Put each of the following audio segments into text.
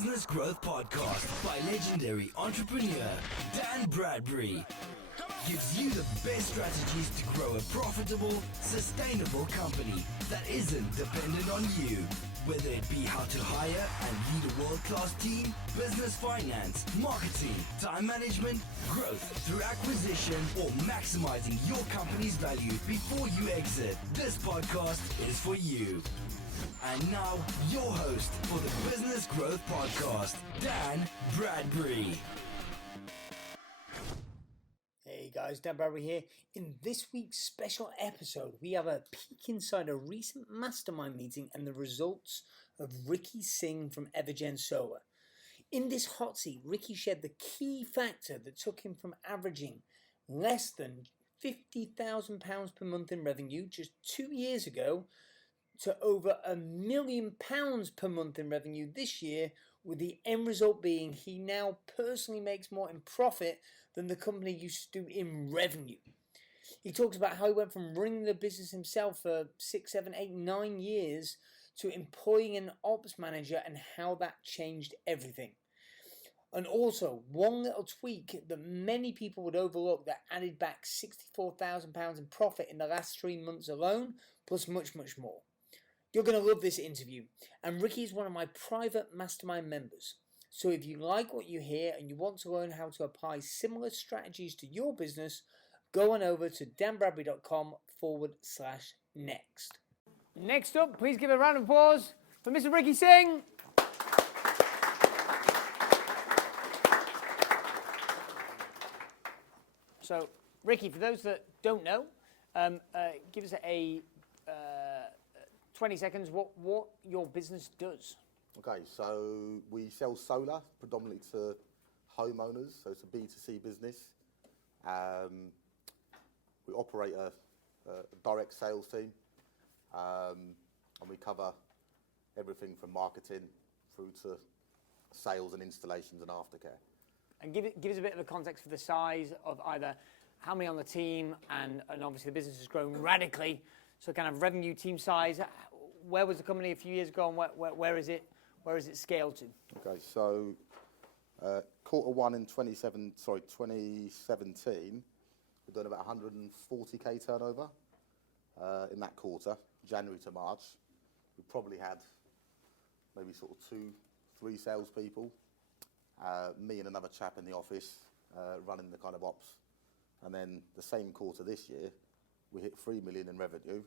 Business Growth Podcast by legendary entrepreneur Dan Bradbury. Gives you the best strategies to grow a profitable, sustainable company that isn't dependent on you. Whether it be how to hire and lead a world-class team, business finance, marketing, time management, growth through acquisition, or maximizing your company's value before you exit, this podcast is for you. And now, your host for the Business Growth Podcast, Dan Bradbury. Hey guys, Dan Bradbury here. In this week's special episode, we have a peek inside a recent mastermind meeting and the results of Singh from Evergen Solar. In this hot seat, Ricky shared the key factor that took him from averaging less than £50,000 per month in revenue just 2 years ago to over £1 million per month in revenue this year, with the end result being he now personally makes more in profit than the company used to do in revenue. He talks about how he went from running the business himself for 6, 7, 8, 9 years to employing an ops manager and how that changed everything. And also, one little tweak that many people would overlook that added back £64,000 in profit in the last 3 months alone, plus much, much more. You're going to love this interview, and Ricky is one of my private mastermind members. So if you like what you hear and you want to learn how to apply similar strategies to your business, go on over to danbradbury.com/next. Next up, please give a round of applause for Mr. Ricky Singh. So, Ricky, for those that don't know, give us a 20 seconds what your business does. Okay, so we sell solar predominantly to homeowners, so it's a B2C business. We operate a direct sales team, and we cover everything from marketing through to sales and installations and aftercare. And give us a bit of a context for the size of either how many on the team, and obviously the business has grown radically, so kind of revenue, team size. Where was the company a few years ago, and where is it scaled to? Okay, so quarter one in 2017, we're doing about 140k turnover in that quarter, January to March. We probably had maybe sort of 2-3 salespeople, me and another chap in the office running the kind of ops. And then the same quarter this year, we hit 3 million in revenue,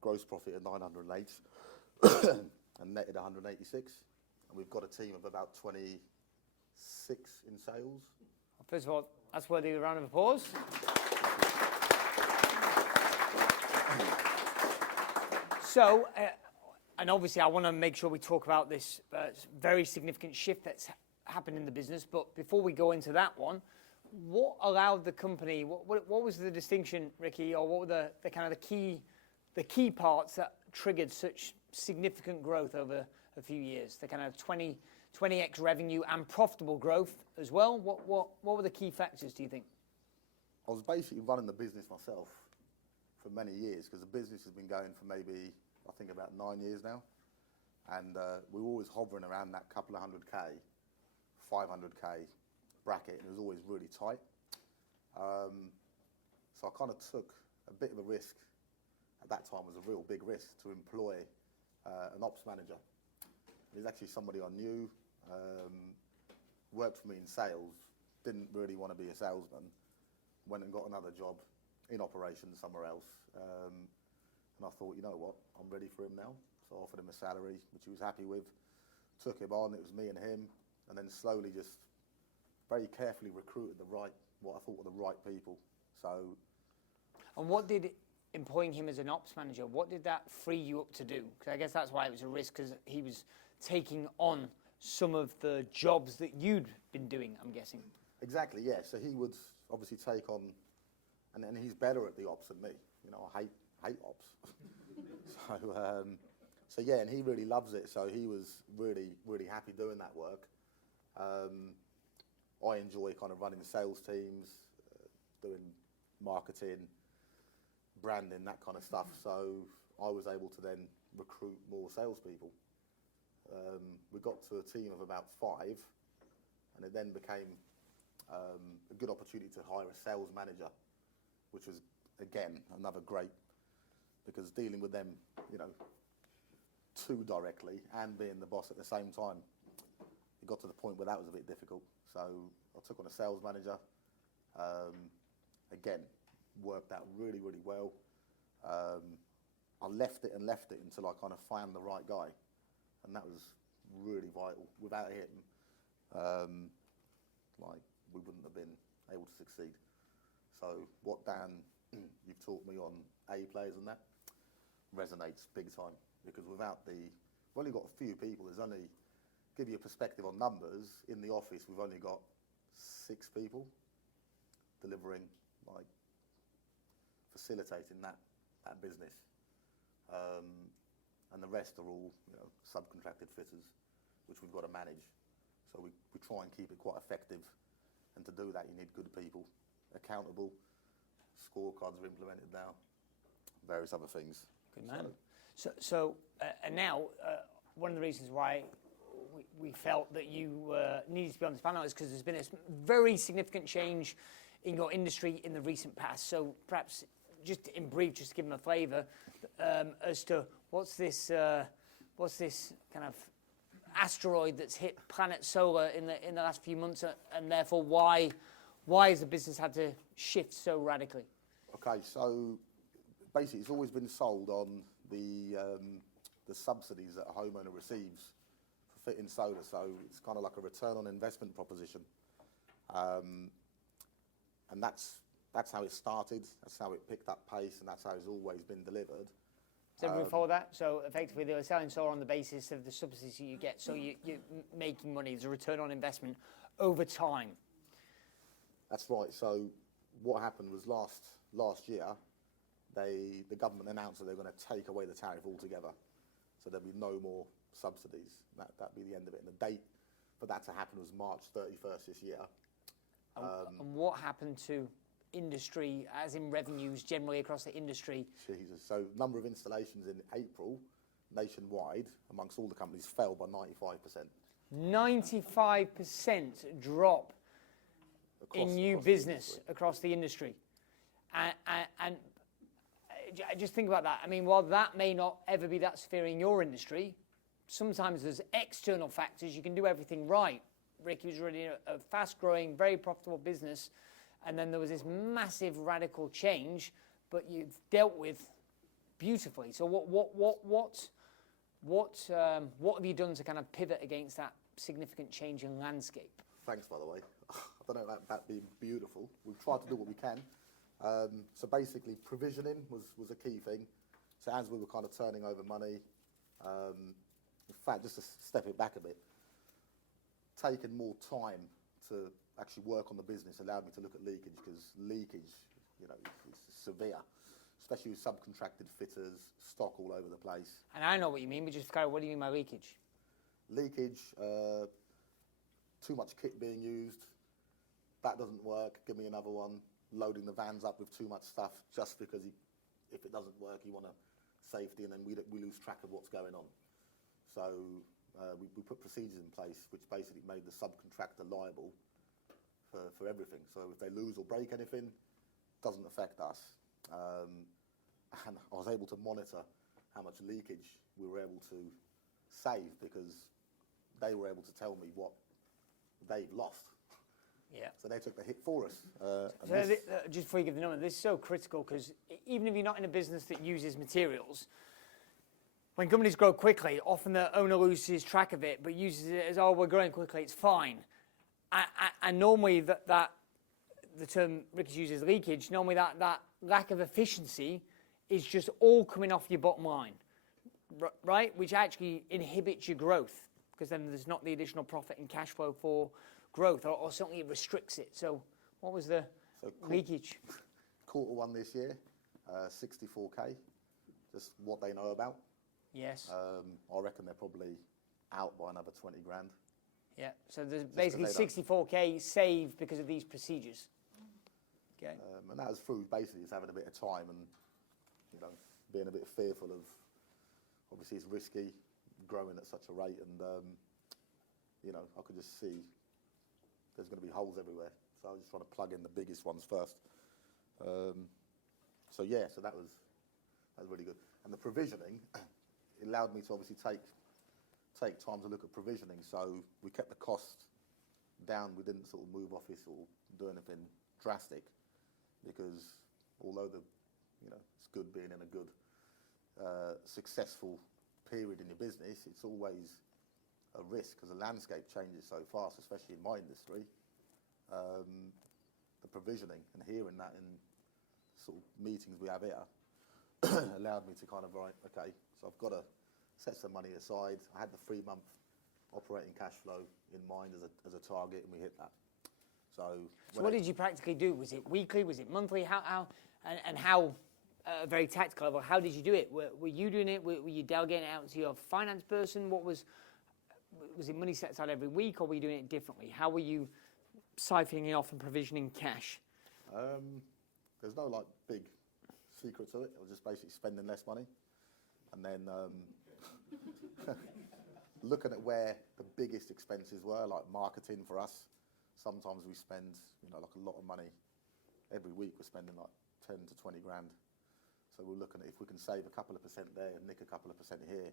gross profit of 908, and netted 186. And we've got a team of about 26 in sales. First of all, that's worthy of a round of applause. So, and obviously I want to make sure we talk about this very significant shift that's happened in the business. But before we go into that one, what allowed the company, what was the distinction, Ricky, or what were the kind of the key parts that triggered such significant growth over a few years? The kind of 20x revenue and profitable growth as well. What were the key factors, do you think? I was basically running the business myself for many years, because the business has been going for maybe, I think, about 9 years now. And we were always hovering around that couple of 100k, 500k bracket, and it was always really tight. So I kind of took a bit of a risk. At that time, it was a real big risk to employ an ops manager. He's actually somebody I knew, worked for me in sales, didn't really want to be a salesman, went and got another job in operations somewhere else. And I thought, you know what, I'm ready for him now. So I offered him a salary, which he was happy with, took him on, it was me and him, and then slowly just very carefully recruited what I thought were the right people. So. And what did employing him as an ops manager, what did that free you up to do? Because I guess that's why it was a risk, because he was taking on some of the jobs that you'd been doing, I'm guessing. Exactly, yeah. So he would obviously take on, and he's better at the ops than me. You know, I hate ops. So yeah, and he really loves it. So he was really, really happy doing that work. I enjoy kind of running sales teams, doing marketing, branding, that kind of stuff. So I was able to then recruit more salespeople. we got to a team of about 5, and it then became a good opportunity to hire a sales manager, which was, again, another great, because dealing with them, too directly and being the boss at the same time, it got to the point where that was a bit difficult. So I took on a sales manager. Again, worked out really, really well. I left it until I kind of found the right guy, and that was really vital. Without him, we wouldn't have been able to succeed. So what Dan, you've taught me on A players and that resonates big time, because we've only got a few people. There's only, give you a perspective on numbers, in the office we've only got 6 people delivering, facilitating that business. And the rest are all, subcontracted fitters, which we've got to manage. So we try and keep it quite effective. And to do that, you need good people, accountable. Scorecards are implemented now, various other things. Good man. So and now, one of the reasons why we felt that you needed to be on this panel is because there's been a very significant change in your industry in the recent past. So perhaps just in brief, just to give them a flavour as to what's this kind of asteroid that's hit planet Solar in the last few months, and therefore why has the business had to shift so radically? Okay, so basically it's always been sold on the subsidies that a homeowner receives for fitting solar. So it's kind of like a return on investment proposition, and that's how it started. That's how it picked up pace, and that's how it's always been delivered. Does everyone follow that? So effectively, they were selling solar on the basis of the subsidies that you get. So you're making money. There's a return on investment over time. That's right. So what happened was last year, the government announced that they were going to take away the tariff altogether. So there'd be no more subsidies. That'd be the end of it. And the date for that to happen was March 31st this year. And what happened to industry, as in revenues generally across the industry? Jesus. So number of installations in April nationwide amongst all the companies fell by 95%. 95% drop in new business across the industry. And just think about that. I mean, while that may not ever be that severe in your industry, sometimes there's external factors. You can do everything right. Ricky was really a fast-growing, very profitable business, and then there was this massive radical change, but you've dealt with beautifully. So what have you done to kind of pivot against that significant change in landscape? Thanks, by the way. I don't know about that being beautiful. We've tried to do what we can. So basically, provisioning was a key thing. So as we were kind of turning over money, in fact, just to step it back a bit, taking more time to actually work on the business allowed me to look at leakage, because leakage, is severe, especially with subcontracted fitters, stock all over the place. And I know what you mean, but just what do you mean by leakage? Leakage, too much kit being used, that doesn't work, give me another one. Loading the vans up with too much stuff just because if it doesn't work, you want a safety, and then we lose track of what's going on. So we put procedures in place which basically made the subcontractor liable for everything. So if they lose or break anything, it doesn't affect us. And I was able to monitor how much leakage we were able to save, because they were able to tell me what they've lost. Yeah. So they took the hit for us. Just before you give the number, this is so critical, because even if you're not in a business that uses materials, when companies grow quickly, often the owner loses track of it, but uses it as, we're growing quickly, it's fine. And normally the term Ricky uses, leakage, normally that lack of efficiency is just all coming off your bottom line, right? Which actually inhibits your growth, because then there's not the additional profit and cash flow for growth, or certainly it restricts it. So what was the leakage? Q1 this year, 64k, just what they know about. Yes. I reckon they're probably out by another 20 grand. Yeah, so there's basically 64k saved because of these procedures. Okay. And that was through basically just having a bit of time and, being a bit fearful of, obviously it's risky, growing at such a rate, and you know, I could just see there's going to be holes everywhere. So I was just trying to plug in the biggest ones first. So yeah, so that was really good. And the provisioning, it allowed me to obviously take time to look at provisioning. So we kept the cost down. We didn't sort of move office or do anything drastic, because although you know, it's good being in a good successful period in your business, it's always a risk because the landscape changes so fast, especially in my industry. The provisioning and hearing that in sort of meetings we have here allowed me to kind of, right, okay, so I've got to set some money aside. I had the 3-month operating cash flow in mind as a target, and we hit that. So what did you practically do? Was it weekly? Was it monthly? How very tactical level, how did you do it? Were you doing it? Were you delegating it out to your finance person? Was it money set aside every week, or were you doing it differently? How were you siphoning it off and provisioning cash? There's no like big secret to it. I was just basically spending less money, and then looking at where the biggest expenses were, like marketing for us. Sometimes we spend, you know, like a lot of money. Every week we're spending like 10 to 20 grand. So we're looking at if we can save a couple of percent there and nick a couple of percent here.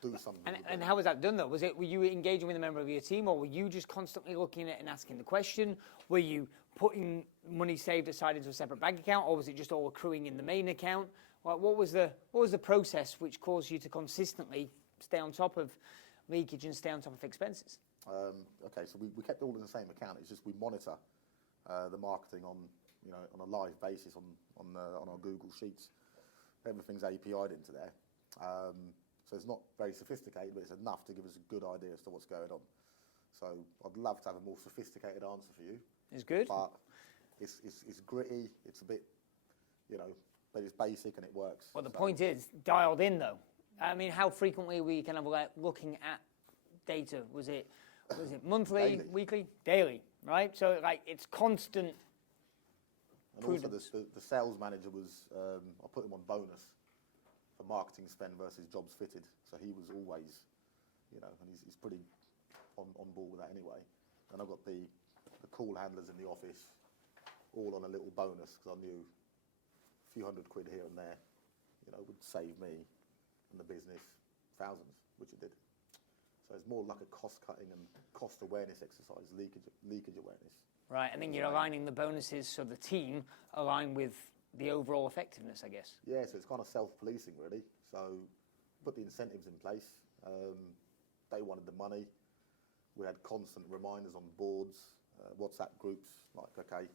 Do something. And how was that done though? Were you engaging with a member of your team, or were you just constantly looking at it and asking the question? Were you putting money saved aside into a separate bank account, or was it just all accruing in the main account? What was the process which caused you to consistently stay on top of leakage and stay on top of expenses? Okay, so we kept it all in the same account. It's just we monitor the marketing on, you know, on a live basis on our Google Sheets. Everything's API'd into there. So it's not very sophisticated, but it's enough to give us a good idea as to what's going on. So I'd love to have a more sophisticated answer for you. It's good. But it's gritty. It's a bit, you know, but it's basic and it works. Well, the point is dialed in though. I mean, how frequently were you kind of like looking at data? Was it monthly, Daily. weekly, daily? Right. So like it's constant. And also the sales manager was, I put him on bonus for marketing spend versus jobs fitted. So he was always, you know, and he's pretty on board with that anyway. And I've got the call handlers in the office all on a little bonus because I knew a few hundred quid here and there, you know, would save me and the business thousands, which it did. So it's more like a cost cutting and cost awareness exercise, leakage awareness. Right, and then you're aligning the bonuses so the team align with the overall effectiveness, I guess. Yeah, so it's kind of self-policing, really. So put the incentives in place. They wanted the money. We had constant reminders on boards, WhatsApp groups, like, okay,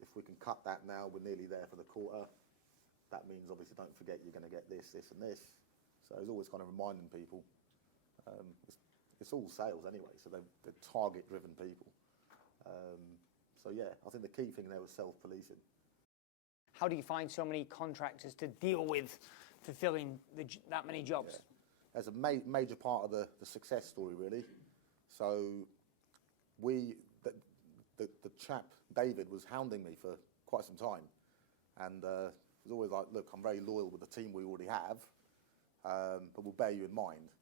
if we can cut that now, we're nearly there for the quarter. That means, obviously, don't forget you're going to get this, this, and this. So it's always kind of reminding people. It's all sales anyway, so they're target-driven people. So yeah, I think the key thing there was self-policing. How do you find so many contractors to deal with fulfilling that many jobs? Yeah. That's a major part of the success story, really. So the chap, David, was hounding me for quite some time. And was always like, look, I'm very loyal with the team we already have, but we'll bear you in mind.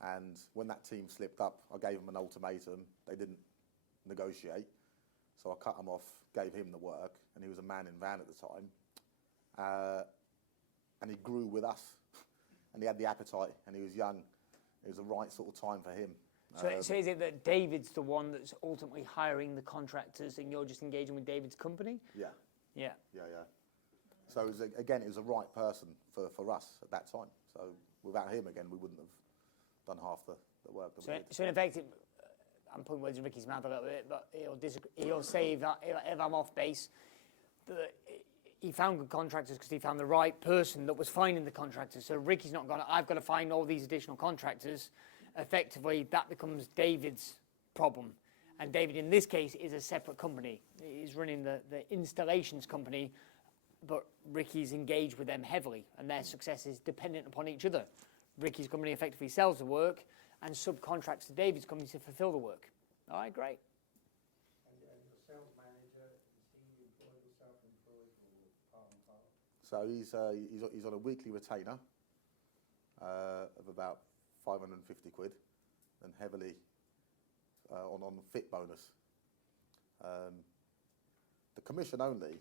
And when that team slipped up, I gave them an ultimatum. They didn't negotiate. So I cut him off, gave him the work, and he was a man in van at the time. And he grew with us. And he had the appetite, and he was young. It was the right sort of time for him. So is it that David's the one that's ultimately hiring the contractors and you're just engaging with David's company? Yeah. Yeah. Yeah. So it was the right person for us at that time. So without him, again, we wouldn't have done half the work that we did. So in effect, I'm putting words in Ricky's mouth a little bit, but he'll say that if I'm off base, that he found good contractors because he found the right person that was finding the contractors. So Ricky's not gone, I've got to find all these additional contractors. Effectively, that becomes David's problem. And David, in this case, is a separate company. He's running the installations company, but Ricky's engaged with them heavily, and their success is dependent upon each other. Ricky's company effectively sells the work and subcontracts to David's company to fulfill the work. All right, great. And your sales manager, is he employed or self-employed or part and part? So he's on a weekly retainer. of about 550 quid, and heavily on fit bonus. The commission only,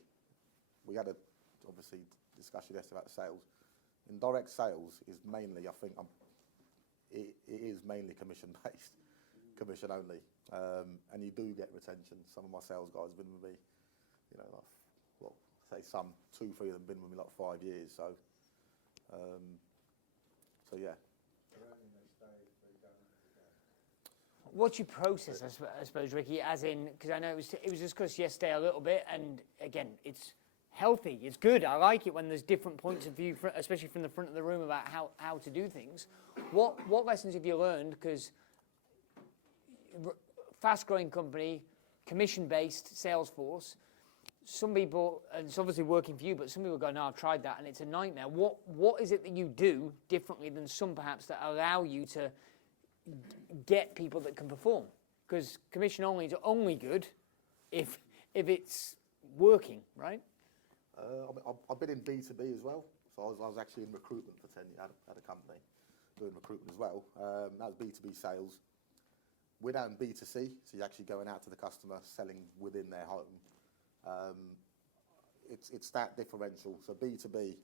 we had a obviously discussion yesterday about sales. In direct sales is mainly, I think, it is mainly commission based, commission only, and you do get retention. Some of my sales guys have been with me, you know, like, well, say some 2, 3 of them been with me like 5 years. So yeah. What's your process, I suppose, Ricky? As in, because I know it was discussed yesterday a little bit, and again, it's healthy, it's good. I like it when there's different points of view, especially from the front of the room, about how to do things. What lessons have you learned? Because fast-growing company, commission-based sales force. Some people, and it's obviously working for you, but some people go, no, I've tried that, and it's a nightmare. What is it that you do differently than some perhaps that allow you to get people that can perform? Because commission only is only good if it's working, right? I've been in B2B as well, so I was actually in recruitment for 10 years at a company, doing recruitment as well. That was B2B sales. We're now in B2C, so you're actually going out to the customer, selling within their home. It's that differential. So B2B,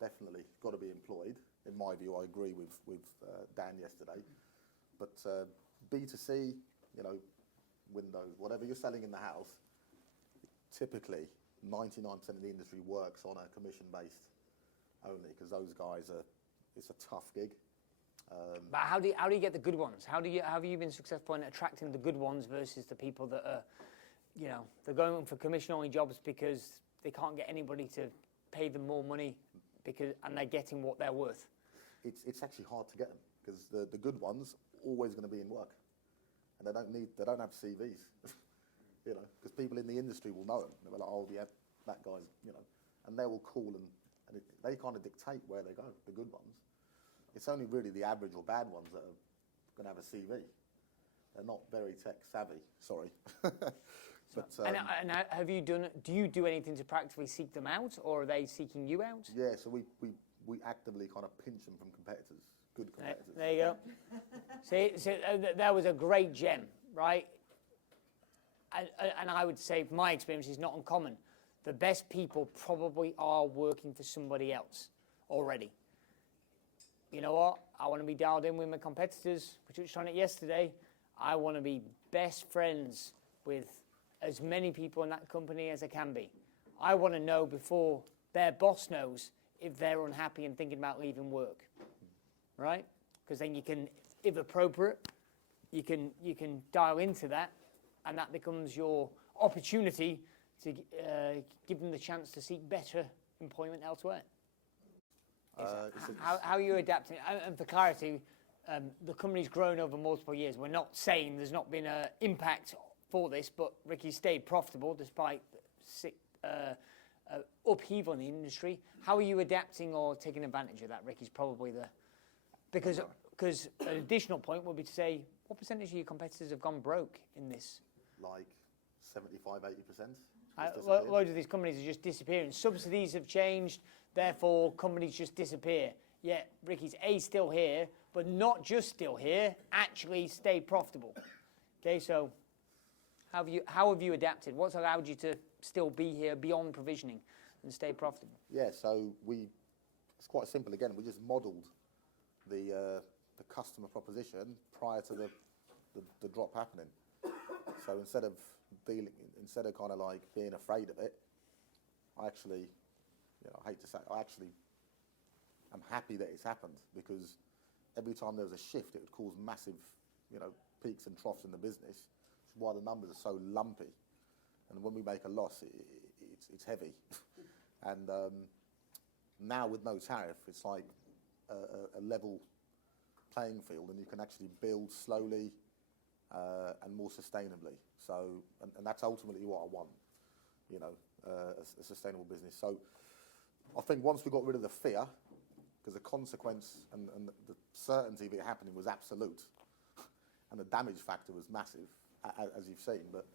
definitely got to be employed. In my view, I agree with Dan yesterday. But B2C, you know, windows, whatever you're selling in the house, typically 99% of the industry works on a commission-based only, because those guys it's a tough gig. But how do you get the good ones? How have you been successful in attracting the good ones versus the people that are, you know, they're going for commission-only jobs because they can't get anybody to pay them more money and they're getting what they're worth? It's actually hard to get them, because the good ones always going to be in work, and they don't have CVs, you know, because people in the industry will know them. They're like, oh yeah, that guy's, you know, and they will call and they kind of dictate where they go. The good ones. It's only really the average or bad ones that are going to have a CV. They're not very tech savvy. Sorry. But and have you done? Do you do anything to practically seek them out, or are they seeking you out? Yeah, so we actively kind of pinch them from competitors. Good competitors. There you go. See, that was a great gem, right? And I would say, from my experience, is not uncommon. The best people probably are working for somebody else already. You know what? I want to be dialed in with my competitors. We touched on it yesterday. I want to be best friends with as many people in that company as I can be. I want to know before their boss knows if they're unhappy and thinking about leaving work, right? Because then you can, if appropriate, you can dial into that, and that becomes your opportunity to give them the chance to seek better employment elsewhere. How are you adapting? And for clarity, the company's grown over multiple years. We're not saying there's not been an impact for this, but Ricky stayed profitable despite upheaval in the industry. How are you adapting or taking advantage of that? Ricky's probably because an additional point would be to say, what percentage of your competitors have gone broke in this? Like 75, 80%. Loads of these companies are just disappearing. Subsidies have changed, therefore companies just disappear. Yet Ricky's still here, but not just still here, actually stayed profitable. Okay, so how have you adapted? What's allowed you to still be here beyond provisioning and stay profitable? Yeah, so it's quite simple again. We just modelled the customer proposition prior to the drop happening. So instead of kind of like being afraid of it, I actually, you know, I hate to say, I'm happy that it's happened, because every time there was a shift, it would cause massive, you know, peaks and troughs in the business. That's why the numbers are so lumpy, and when we make a loss, it's heavy. And now with no tariff, it's like a level playing field, and you can actually build slowly and more sustainably. So, and that's ultimately what I want, you know, a sustainable business. So I think once we got rid of the fear, because the consequence and the certainty of it happening was absolute, and the damage factor was massive, as you've seen. But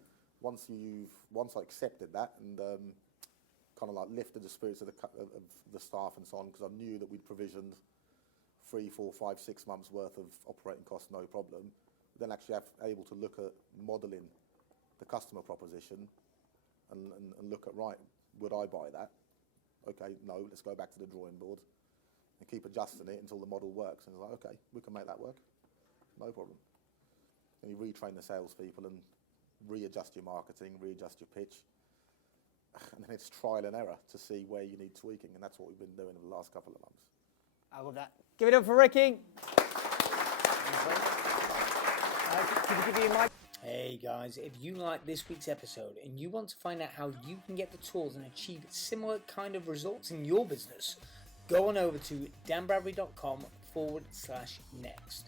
once I accepted that and kind of like lifted the spirits of the staff and so on, because I knew that we'd provisioned 3, 4, 5, 6 months worth of operating costs, no problem. Then actually able to look at modelling the customer proposition and look at, right, would I buy that? Okay, no, let's go back to the drawing board and keep adjusting it until the model works. And it's like, okay, we can make that work, no problem. And you retrain the salespeople and readjust your marketing, readjust your pitch. And then it's trial and error to see where you need tweaking. And that's what we've been doing in the last couple of months. I love that. Give it up for Ricky. Could you give me a mic? Hey guys, if you like this week's episode and you want to find out how you can get the tools and achieve similar kind of results in your business, go on over to danbradbury.com/next.